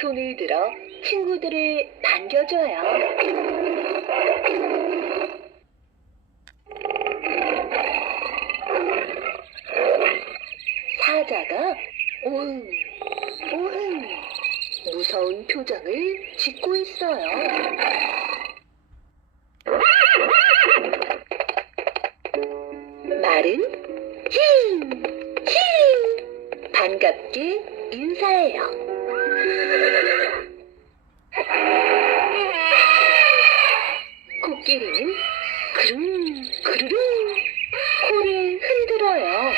손을 들어 친구들을 반겨줘요. 사자가 오흥, 오흥 무서운 표정을 짓고 있어요. 말은 힝, 힝 반갑게 인사해요. 코끼리는 그릉, 그르릉 코를 흔들어요.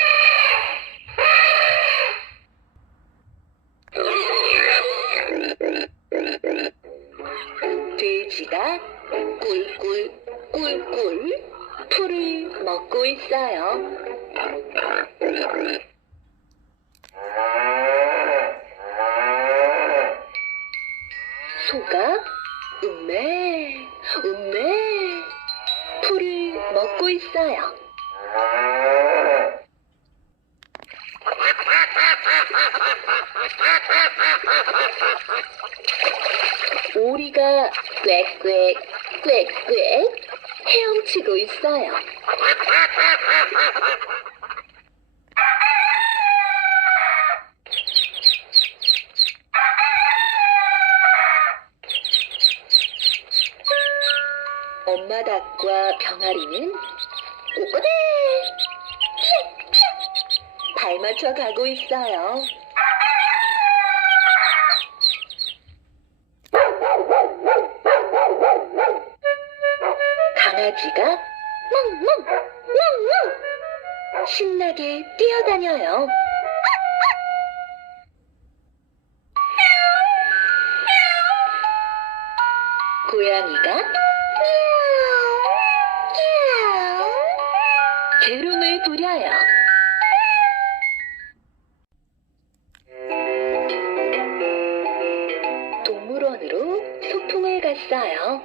돼지가 꿀꿀, 꿀꿀 풀을 먹고 있어요. 소가 음메, 음메 풀을 먹고 있어요. 오리가 꽥꽥, 꽥꽥 헤엄치고 있어요. 엄마 닭과 병아리는 꼬꼬대 발 맞춰 가고 있어요. 강아지가 멍멍 멍멍 신나게 뛰어다녀요. 고양이가 재롱을 부려요. 동물원으로 소풍을 갔어요.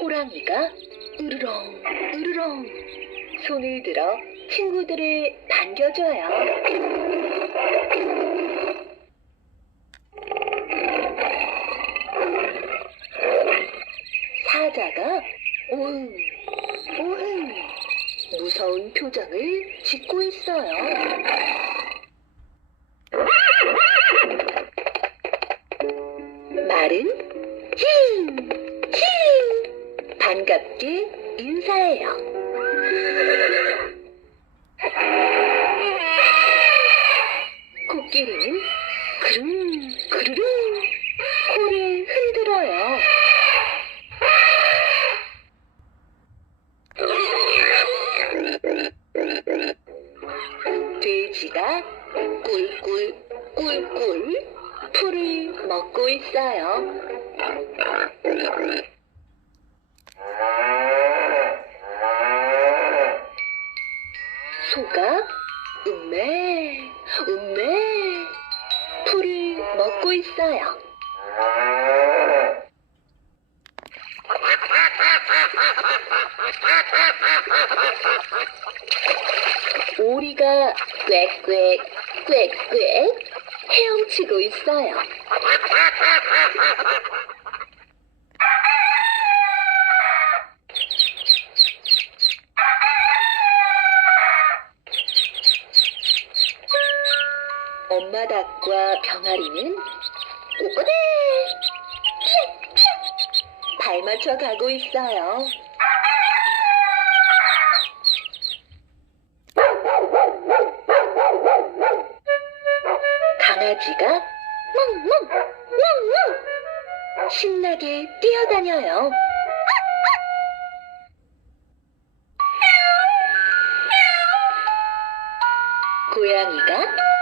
호랑이가 으르렁 으르렁 손을 들어 친구들을 반겨줘요. 사자가 오흥, 오흥 무서운 표정을 짓고 있어요. 말은 힝, 힝 반갑게 인사해요. 코끼리는 그릉, 그르릉 코를 흔들어요. 돼지가 꿀꿀, 꿀꿀 풀을 먹고 있어요. 소가 음메, 음메 풀을 먹고 있어요. 오리가 꽥꽥, 꽥꽥 헤엄치고 있어요. 엄마 닭과 병아리는 꼬꼬대 발 맞춰 가고 있어요. 강아지가 멍멍 멍멍 신나게 뛰어다녀요. 고양이가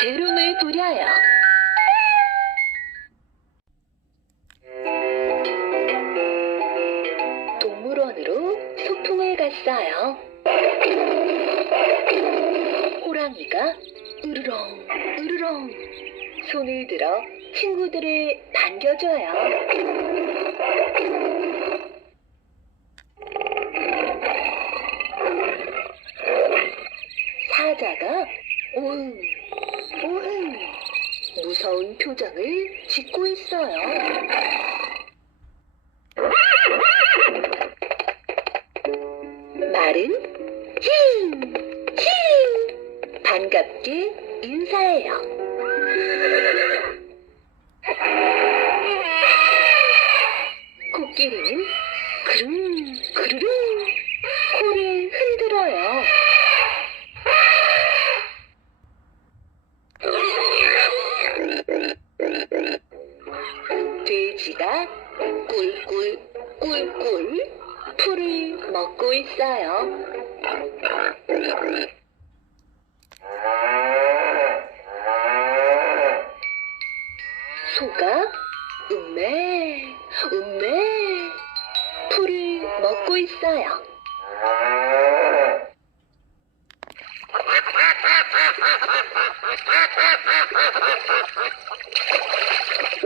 재롱을 부려요. 동물원으로 소풍을 갔어요. 호랑이가 으르렁 으르렁 손을 들어 친구들을 반겨줘요. 사자가 오흥, 오흥 무서운 표정을 짓고 있어요. 말은 힝, 힝 반갑게 인사해요. 코끼리는 그릉, 그르릉 코를 흔들어요. 돼지가 꿀꿀, 꿀꿀 풀을 먹고 있어요. 소가 음메, 음메 풀을 먹고 있어요.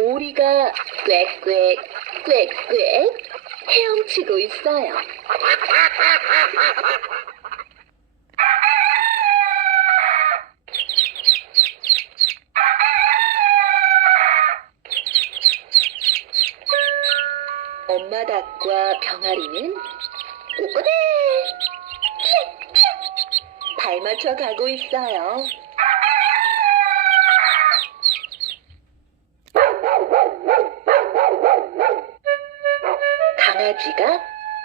오리가 꽥꽥, 꽥꽥 헤엄치고 있어요. 엄마 닭과 병아리는 꼬꼬대 발 맞춰 가고 있어요. 강아지가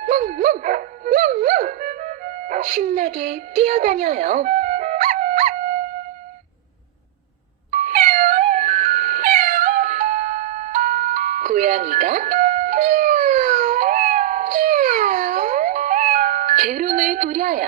멍멍 멍멍 신나게 뛰어다녀요. 고양이가 재롱을 부려요.